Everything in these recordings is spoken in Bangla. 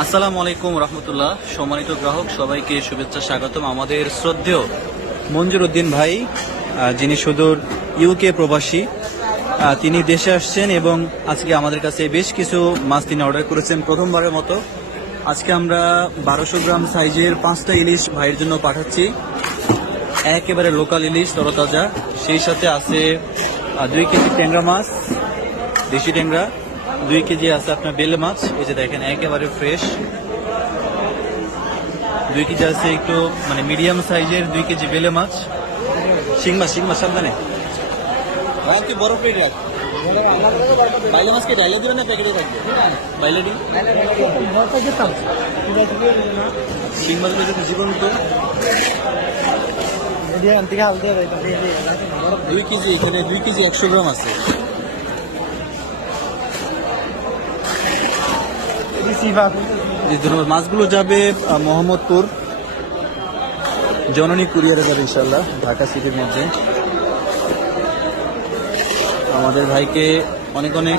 আসসালামু আলাইকুম রহমতুল্লাহ। সম্মানিত গ্রাহক, সবাইকে শুভেচ্ছা স্বাগতম। আমাদের শ্রদ্ধেয় মঞ্জুর উদ্দিন ভাই যিনি সুদূর ইউকে প্রবাসী তিনি দেশে আসছেন এবং আজকে আমাদের কাছে বেশ কিছু মাছ তিনি অর্ডার করেছেন প্রথমবারের মতো। আজকে আমরা বারোশো গ্রাম সাইজের পাঁচটা ইলিশ ভাইয়ের জন্য পাঠাচ্ছি। একেবারে লোকাল ইলিশ, তরতাজা। সেই সাথে আছে দুই কেজি ট্যাংরা মাছ, দেশি ট্যাংরা। দুই কেজি আছে আপনার বেলে মাছ এই যে দেখেন একেবারে ফ্রেশ দুই কেজি আছে একটু মানে মিডিয়াম সাইজের দুই কেজি বেলে মাছ। শিং মাছ শিং মাছ সাবধানে। ভাই কি বড় প্লেট রাখ। বাইলে মাছ কি ডাইলে দিবেন না প্যাকেটে থাকবে? বাইলে দিন। শিং মাছ জীবন তো দুই কেজি এখানে দুই কেজি একশো গ্রাম আছে। ধন্যবাদ। মাছগুলো যাবে মোহাম্মদপুর, জননী কুরিয়ারে যাবে ইনশাল্লাহ ঢাকা সিটির মধ্যে। আমাদের ভাইকে অনেক অনেক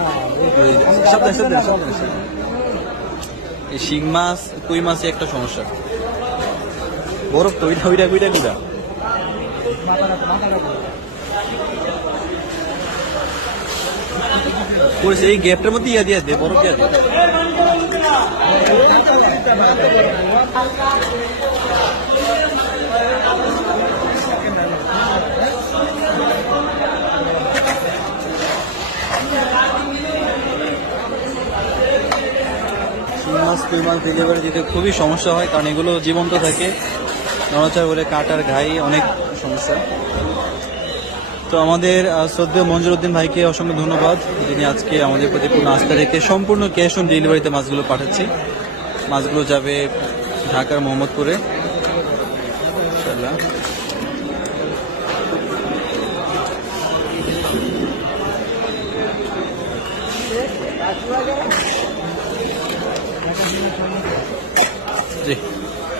শিং মাছ, কই মাছে একটা সমস্যা। বরফ তো, ওইটা ওইটা ওইটা করেছে এই গ্যাপটার মধ্যে ইয়া দিয়ে দে, বরফ দিয়া মাছ ডেলিভারি দিতে খুবই সমস্যা হয়, কারণ এগুলো জীবন্ত থাকে। নড়াচড়া বলে কাটার ঘাই অনেক সমস্যা। তো আমাদের শ্রদ্ধেয় মঞ্জুর উদ্দিন ভাইকে অসংখ্য ধন্যবাদ। যিনি আজকে আমাদের প্রতি পূর্ণ আস্থা রেখে সম্পূর্ণ ক্যাশ অন ডেলিভারিতে মাছগুলো পাঠাচ্ছি। মাছগুলো যাবে ঢাকার মোহাম্মদপুরে।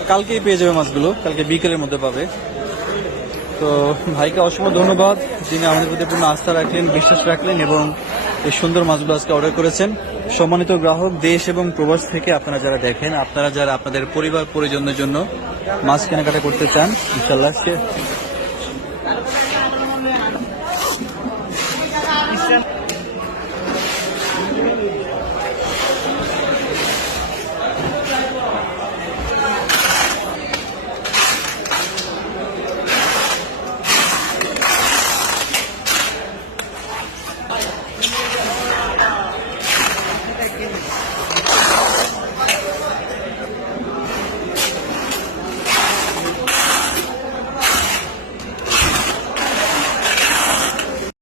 কালকেই পেয়ে যাবে মাছগুলো, কালকে বিকেলের মধ্যে পাবে। তো ভাইকে অসংখ্য ধন্যবাদ। যিনি আমাদের প্রতি পূর্ণ আস্থা রাখলেন, বিশ্বাস রাখলেন এবং এই সুন্দর মাছগুলো আজকে অর্ডার করেছেন। সম্মানিত গ্রাহক, দেশ এবং প্রবাস থেকে আপনারা যারা দেখেন, আপনারা যারা আপনাদের পরিবার পরিজনের জন্য মাছ কেনাকাটা করতে চান ইনশাল্লাহ সে